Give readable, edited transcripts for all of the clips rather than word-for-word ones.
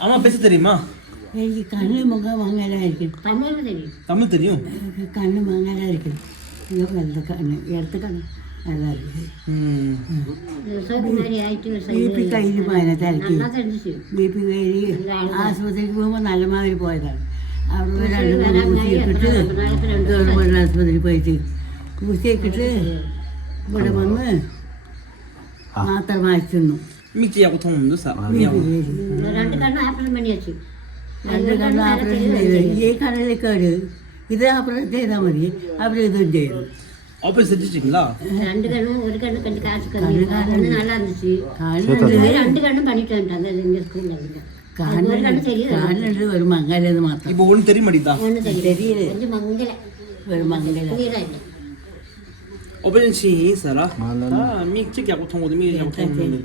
அம்மா பேச தெரியுமா? எனக்கு கண்ணு முகம் மங்கலாக இருக்குது. தமிழ் தெரியும். கண்ணு மங்கலாக இருக்குது. இந்த கண்ணு இடத்து கண்ணு நல்லா இருக்குது. பிபி கையில் பதினெட்டாக இருக்குது. பிபி கையில் ஆஸ்பத்திரிக்கு போகும்போது நல்ல மாதிரி போயிடுறாங்க. அப்புறம் 2 ஊசி இட்டுட்டு கவர்மெண்ட் ஆஸ்பத்திரி போயிட்டு ஊசி இட்டுட்டு ഇവിടെ വന്ന് മാത്രം വായിച്ചിരുന്നു. മിക്സിയാക്കും തോന്നുന്നു സാർ. 2 കണ്ണ് ഓപ്പറേഷൻ പണിയാച്ചു. 2 കണ്ണ് ഓപ്പറേഷൻ ചെയ്ത് ഈ കണ്ണിൽ കേട് ഇത് ഓപ്പറേഷൻ ചെയ്താൽ മതി. അവർ ഇതും ചെയ്തു. ஆப்ரேஷன் செஞ்சிட்டீங்களா? 2 கண்ணு ஒரு கண்ணு கண்டு காசு கண்ணு நல்லா இருந்துச்சு. 2 கண்ணும் பண்ணிட்டு வந்துட்டாங்க எங்க ஸ்கூல்ல. காலில் ஒரு மங்கலது மாத்திரம். இப்போ ஒன்று தெரிய மாட்டேதா? தெரியல. கொஞ்சம் மங்கல ஒரு மங்கல. 오펜시 살아? 미치기하고 통고도 미치기하고 통고도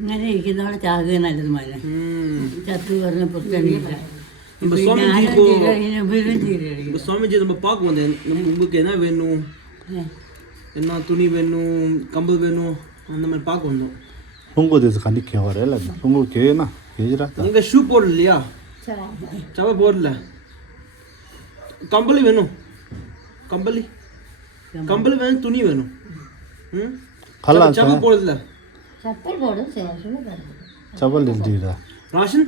അങ്ങനെ ഇരിക്കുന്നവളെ ചാകുക നല്ലത് മല ചത്തു പറഞ്ഞ പുസ്തകമില്ല. சுவாமிஜி நம்ம பார்க்க வந்தேன். உங்களுக்கு என்ன வேணும், என்ன துணி வேணும், கம்பல் வேணும், அந்த மாதிரி பார்க்க வந்தோம். 홍보대에서 간디케 வரல 홍보 கேனா கேஜரா நீங்க ஷூ போடலையா? சவ போடல. கம்பளி வேணும். கம்பளி வேணும், துணி வேணும். சவ போடல. சப்பல் போடு சேஷம் போடு. சப்பல் இல்லடா. ராஷன்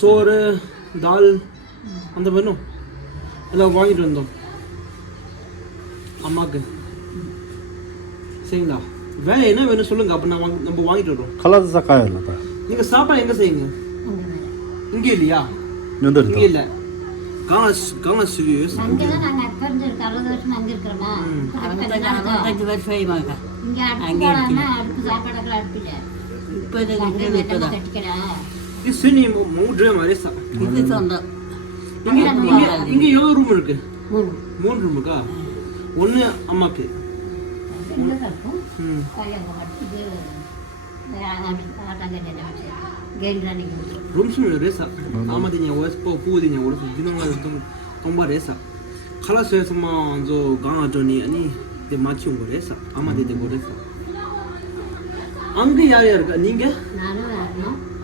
சோறு தால் அந்த வேணும். எல்லாம் வாங்கிட்டு வந்தோம் அம்மாக்கு. சரிங்களா? வேற என்ன வேணும் சொல்லுங்க, அப்போ நம்ம வாங்கிட்டு வரோம். கலர் சக்காயல்ல. நீங்கள் சாப்பாடு எங்கே செய்யுங்க? இங்கே இல்லையா? இங்கே இல்லை. காண சிவியஸ் அங்கே தான் நாங்கள் எப்போ இருந்து 60 வருஷம் அங்கே இருக்கிறோமா? 65 வருஷம் இங்கே அடுப்பு சாப்பாடுகள் அடுப்பில்ல. இப்போ இது சினி மூன்று மரேசா. இது சொந்தம். இங்கே எவ்வளோ ரூம் இருக்கு? 3 ரூம் இருக்கா? 1 அம்மாக்கு. Rooms में रेसा आमादी ने वैसे पूरी ने वो जिन्होंने तो रेसा खाला से समा जो गाना जो नहीं अनि ते माची उनको रेसा आमादी ते वो रेसा अंगे यार का निंगे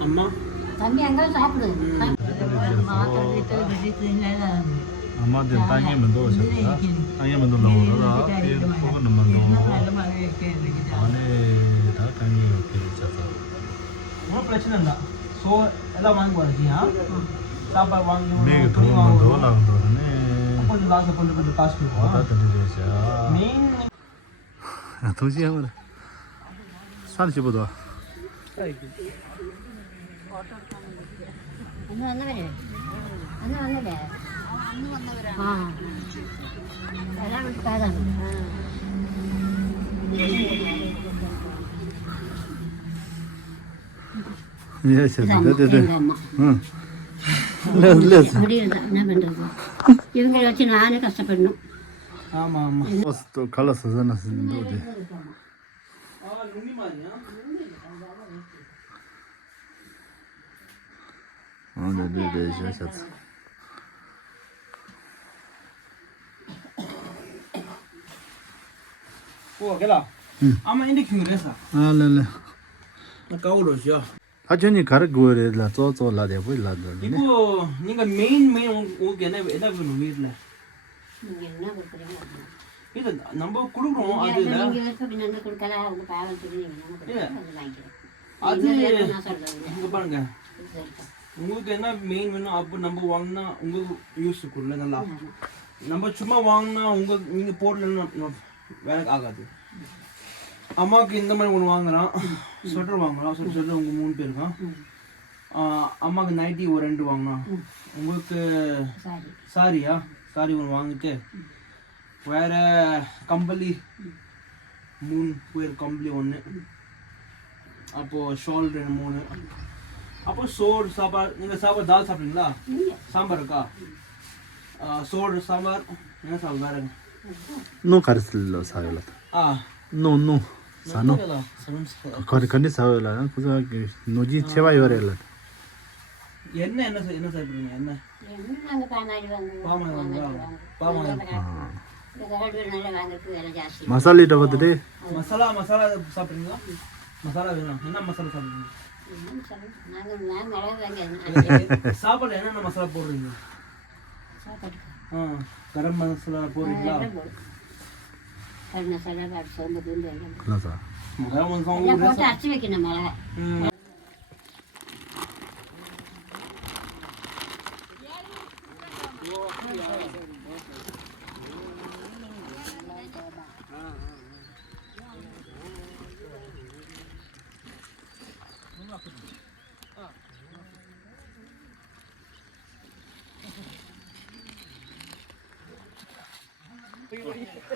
अम्मा तम्मी अंगा सापड़ अम्मा दिन तांगे में दो सकता तांगे में दो लोगों का ये कौन नंबर दो आने था तांगे के चाचा वो प्रश्न है ना सो एला वांग वाली हां साबा वांग मैं तो दो लाख दो ने अपन लाख अपन को पास में पता तो नहीं जैसा मेन तो जी हम सान से बोलो വന്നവരെ ആ എല്ലാം കാതാണ്. இவங்களை வச்சு நானே கஷ்டப்படணும். ஆமா ஆமா கலர் சஜனா ஓ கேலா ஆமா இந்த கியூரேசா ஆலல நான் கவுரோஷியா 아저니 가르고레라 쪼쪼라데 보일라데 இப்போ நீங்க மெயின் உங்களுக்கு என்ன வேணும் வீட்ல? நீங்க என்ன கொடுக்குறீங்க இது நம்ம குடுக்குறோம். அது நீங்க எப்படி நம்ம கொடுக்கலாம் உங்க பாவம் தெரியுங்க அது நான் சொல்றேன். இங்க பாருங்க உங்களுக்கு என்ன மெயின் வேணும் அப்போ நம்ம வாங்கினா உங்களுக்கு யூஸ் இருக்குல்ல நல்லா. நம்ம சும்மா வாங்கினா உங்களுக்கு நீங்க போடலன்னா வேலைக்கு ஆகாது. அம்மாவுக்கு இந்த மாதிரி ஒன்று வாங்குறான், ஸ்வெட்டர் வாங்கலாம். ஸ்வெட்டர் உங்கள் 3 பேருக்கும். அம்மாவுக்கு நைட்டி ஒரு 2 வாங்கினான். உங்களுக்கு சாரியா சாரி ஒன்று வாங்கிட்டு வேற கம்பளி 3 பேர் கம்பளி 1, அப்போது ஷால் 2 3, அப்போ சோறு சாம்பார். நீங்கள் சாப்பாடு தால் சாப்பிட்றீங்களா? சாம்பார் இருக்கா? சோறு சாம்பார் என்ன சாப்பிடு வேற? நோ கரிசல்ல சாயல நோ நோ 사노 거기 근데 사회라 그저 노지 채와 요래라 என்ன என்ன என்ன சாப்பிடுறீங்க என்ன மசாலிட்ட பார்த்துட்டு மசாலா மசாலா சாப்பிட்றீங்களா? மசாலா வேணும். என்ன மசாலா சாப்பிடுறீங்க? சாப்பாடு என்னென்ன மசாலா போடுறீங்க? கரம் மசாலா போடுறீங்களா? அரைச்சி வைக்கணும் மிளகா.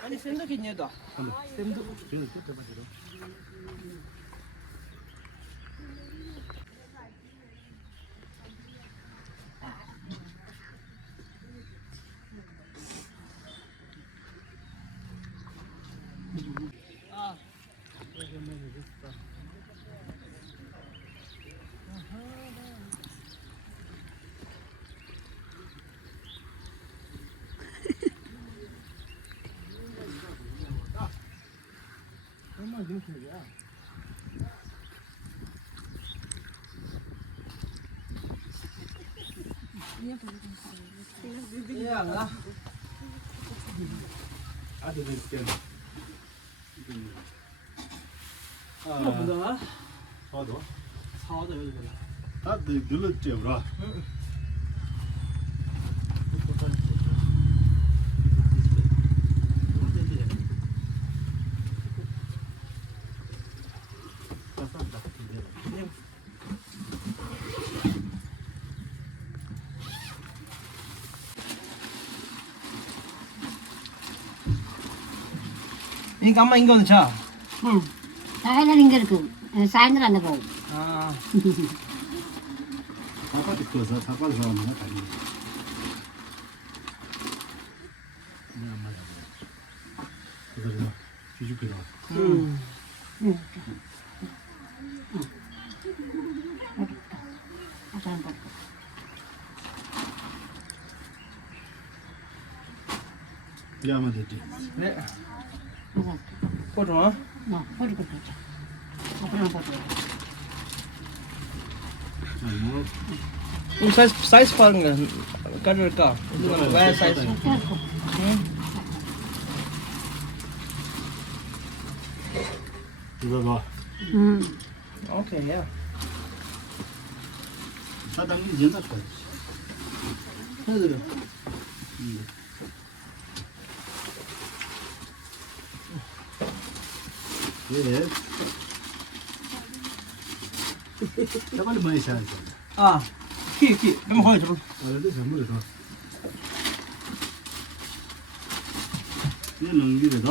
아니 샌드기 녀다. 샌드. 이해하나? 아들 됐게 뭐다? 사도 사와도 여기 보자. 아들 눌렀지 브라 நீங்க அம்மா இங்க வந்துச்சா? சாயந்தரம் இங்கே இருக்கு, சாயந்தரம் அங்கே போகும். 사과도 커서 사과를 사오면 다리 내 엄마야 그래서 뒤죽기도 이하면 되지. 네. போடுறோம். போட்டு கொடுத்து அப்புறம் போட்டு சைஸ் பாருங்க. கட் இருக்கா? இது வேற சைஸ். 이거 봐. Okay yeah. 사장님 옛날 거. 해드려. 예. 빨리 많이 샤야지. 아, 키. 한번 보여줘. 그래도 전부를 더. 이거 넘기래 더.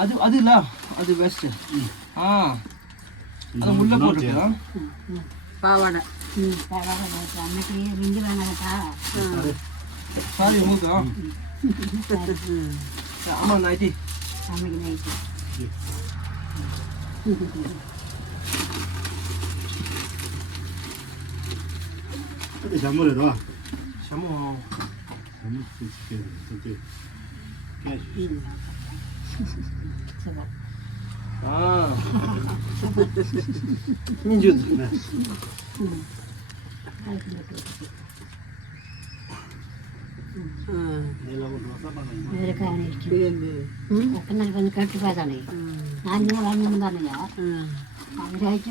அது இல்ல, அது பெஸ்ட். அது உள்ள போட்டுக்கலாம். பாவாடை பாவாடை போட்டு அன்னைக்கு ரிஞ்சு வேணாக்கா. சாரி மூக்கா. அம்மா நைட்டி. அன்னைக்கு நைட்டு 근데 전부를 더. 샤모. 전부 이렇게 민주. ഒപ്പന്നെ വന്ന് കേട്ടുപോയതാണ്. ഞാൻ ഇങ്ങനെ വന്നു പറഞ്ഞാ അവരായിട്ട്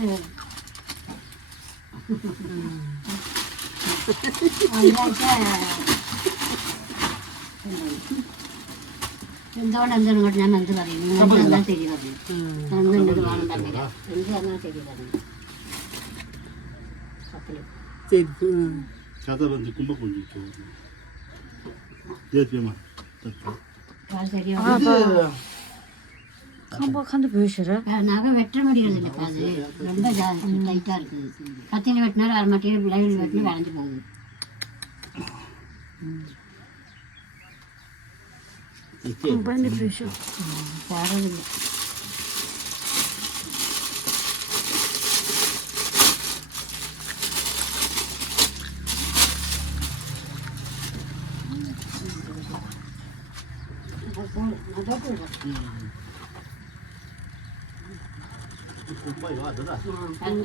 എന്തുകൊണ്ട് കൊണ്ട് ഞാൻ എന്ത് പറയുന്നു? എന്താ ശരി പറഞ്ഞു എന്നത് വേണം പറഞ്ഞില്ല. എന്ത് പറഞ്ഞാൽ ശരി പറഞ്ഞു. 자다가 이제 금방 보기 좋아. 얘만 됐다. கண்டு போயிடுச்சு. நகை வெட்ட முடியறதில்லைப்பா, அது ரொம்ப டைட்டாக இருக்குது. கத்தியில் வெட்டினாலும் வர மாட்டேங்குது, லைனில் வெட்டினா வளைஞ்சு போகுது. போகிறதில்லை.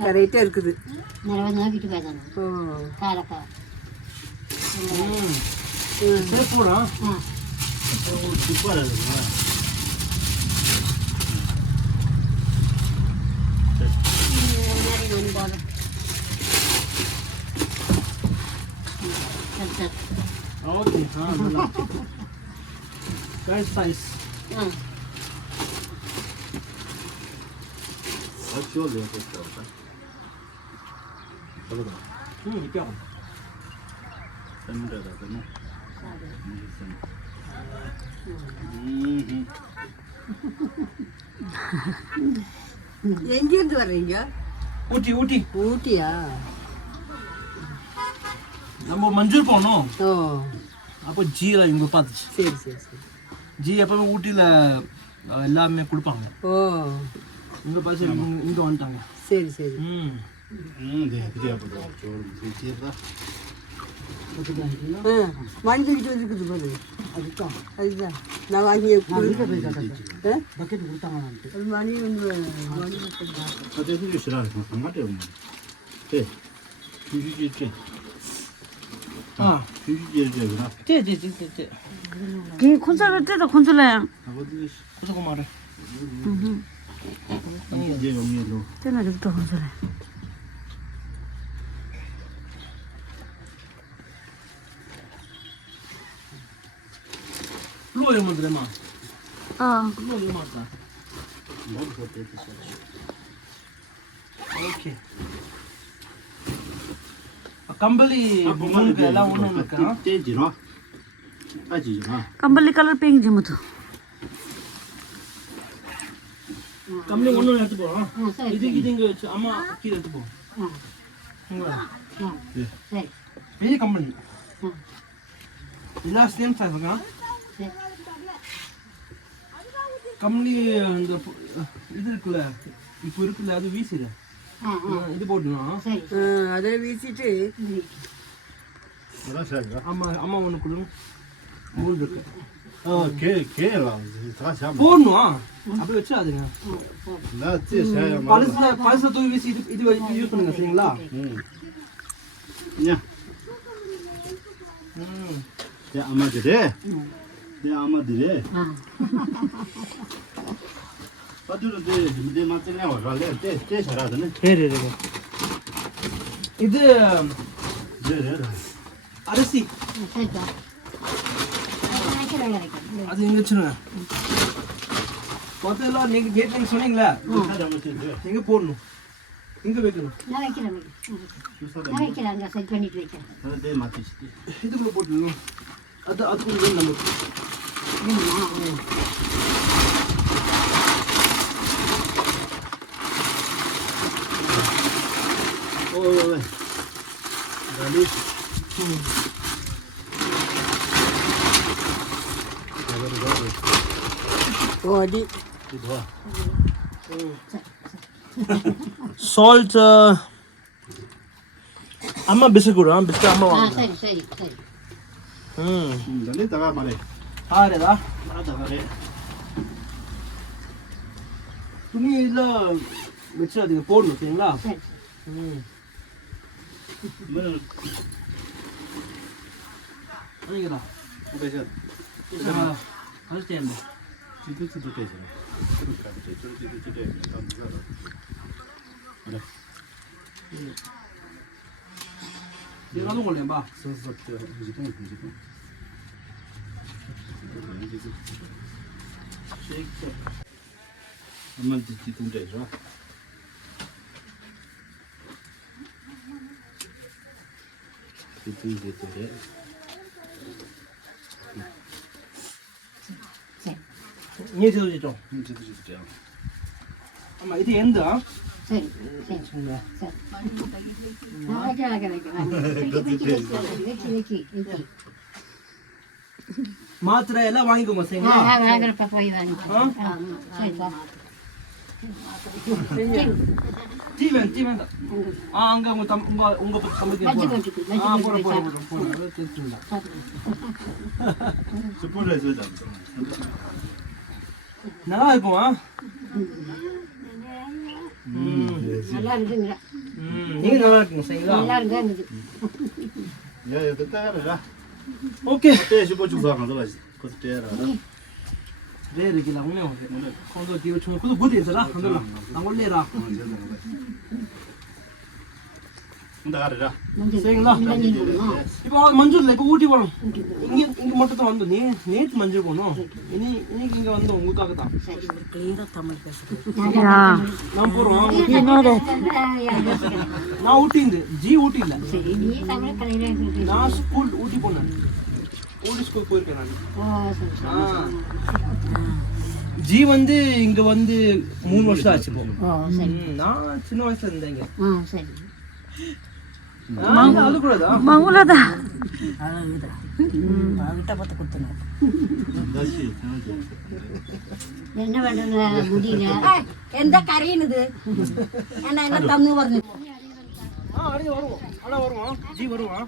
கரெக்டாக இருக்குது. போடா சூப்பராக இருக்குங்களா? ஓகே கைஸ் சைஸ் இப்போம் எங்கேருந்து வர்றீங்க? ஊட்டி ஊட்டி ஊட்டியா? நம்ம மஞ்சூர் போனோம். ஓ அப்போ ஜியில் இங்கே பார்த்துச்சு. சரி சரி சரி. ஜி எப்பவுமே ஊட்டியில் எல்லாமே கொடுப்பாங்க. ஓ இங்கே பார்த்து இங்கே வந்துட்டாங்க. சரி சரி. வாங்கிக்கிட்டு வந்துருக்குது போது. அதுதான் அதுதான் நான் வாங்கி பக்கெட் கொடுத்தாங்க. அது மணி வந்து 콘서트 때도 콘서트야. 그거 말해. 때나 저부터 콘서트. 로에 뭐들마. 로에 맞다. 오케이. कंबली मुंग ಎಲ್ಲ ಉಣ್ಣುನಕ ಚೇಂಜಿನೋ ಅಜಿನೋ ಕಂಬಳಿ ಕಲರ್ ಪಿಂಕ್ ಜಿಮುತು ಕಂಬಳಿ ಉಣ್ಣು ಎತ್ತುಕೋ ಇದು ಹಿಂಗ ಅಮ್ಮ ಅಕ್ಕಿ ಎತ್ತುಕೋ ಸರಿ ಬೇರೆ ಕಂಬಳಿ ಇಲ್ಲ ಸೇಮ್ ಸೈಜ್ ಕಂಬಳಿ இந்த இது இருக்குல இப்போ இருக்குல அது வீசிட இது போடணும். அதில் வீசிட்டு அம்மா அம்மா ஒன்று கொடுங்க. மூணு இருக்கு. போடணும் அப்படி வச்சாதுங்க. பழசு தூவி வீசி இது யூஸ் பண்ணுங்க சரிங்களா? இது அரிசி அது எங்க வச்சுருங்க. பார்த்தா நீங்க கேட் நீங்க சொன்னீங்களா எங்க போடணும் எங்க வைக்கணும் இதுக்குள்ள போட்டுடணும். அது அதுக்குள்ள நமக்கு salt அம்மா பிஸ்கட் கொடு. பிஸ்கட் அம்மா வாங்க. சரி சரி சரி. தலே தவா மாலே ஆறேதா தவரே துணி இல்ல வெச்சாதீங்க போடணும் சரிங்களா? சரி அங்கடா ஓகே சார் அண்டர்ஸ்டாண்ட் சிட்டு பேசுறேன். 이거는 걸려 봐. 한번 뒤뚱 되죠. 뒤뚱 되죠. 이해 되죠? 되죠. 아마 이게 엔드야. சரி சரி 정말. சரி. வைக்க மாத்திரை எல்லாம் வாங்கிக்கோங்க சரிங்களா? வாங்குறப்ப போய் வாங்கிக்கோ. சரி டீ வேண்டாம். அங்க உங்க தம்பி போறோம். 스포를 해줘야 돼. நல்லா இருக்குமா? நல்லா இருக்குங்க. நீங்க நல்லா இருக்கீங்க சரிங்களா? நல்லா இருக்குங்க. 야, 이거 따라가. ஓகே. 그때 슈퍼 주사 가져가. 그때 따라. 네, 이렇게 나오네요. 거기서 뒤로 총 그것도 못 했잖아. 한글로. 나 원래라. 근데 가르라. சரிங்களா? இப்போ மஞ்சள் இப்போ ஊட்டி போறோம். இங்க மட்டும் தான் வந்தோம். நேத்து மஞ்சள் போனோம். இன்னைக்கு இங்க வந்து உங்களுக்காக தான். கிளியரா தமிழ் பேசுறேன். நான் போறோம். நான் ஊட்டி இந்த ஊட்டி இல்ல. நீ தமிழ் கலையில நான் ஸ்கூல் ஊட்டி போனேன். ஊட்டி ஸ்கூல் போயிருக்கேன் நான். ஓ சரி. ஜி வந்து இங்க வந்து 3 வருஷம் ஆச்சு இப்போ. ஓ சரி. நான் சின்ன வயசுல இருந்தேங்க. சரி. அது கூடதா? மங்களதா. அழகுதா. அவகிட்ட பார்த்து கொடுத்தேன். 다시 என்ன பண்றது முடியல. எந்த கரையினுது என்ன தம்மு வருது அடி வருவோம். ஆனா வருவோம். ஜி வருவான்.